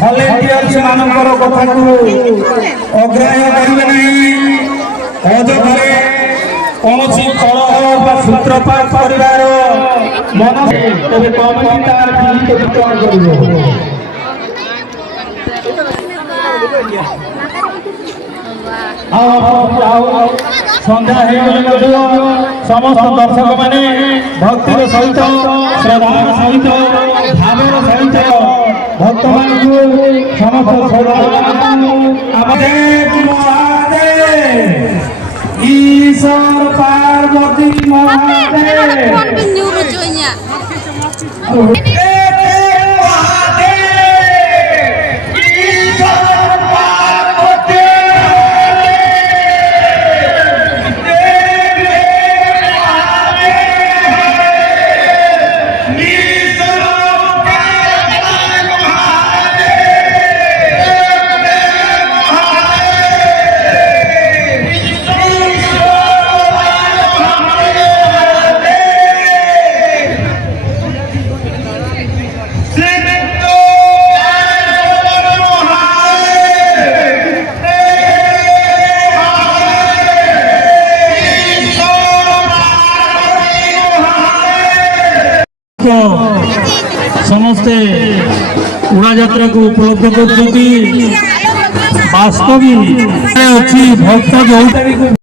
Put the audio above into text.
भलेंटियर्स मानकर कथा को अग्राह्य करिवे नहीं अजोगे कौन कलह सूत्रपात कर मन तेरे कमिटी तार विचार कर संध्या समस्त दर्शक माने भक्तिर सहित श्रद्धार सहित भावर सहित भक्त मान समस्त ईश्वर पार्वती महादेव समस्ते उड़ा यात्रा को उपलब्ध कर वास्तविक अच्छी भक्त जो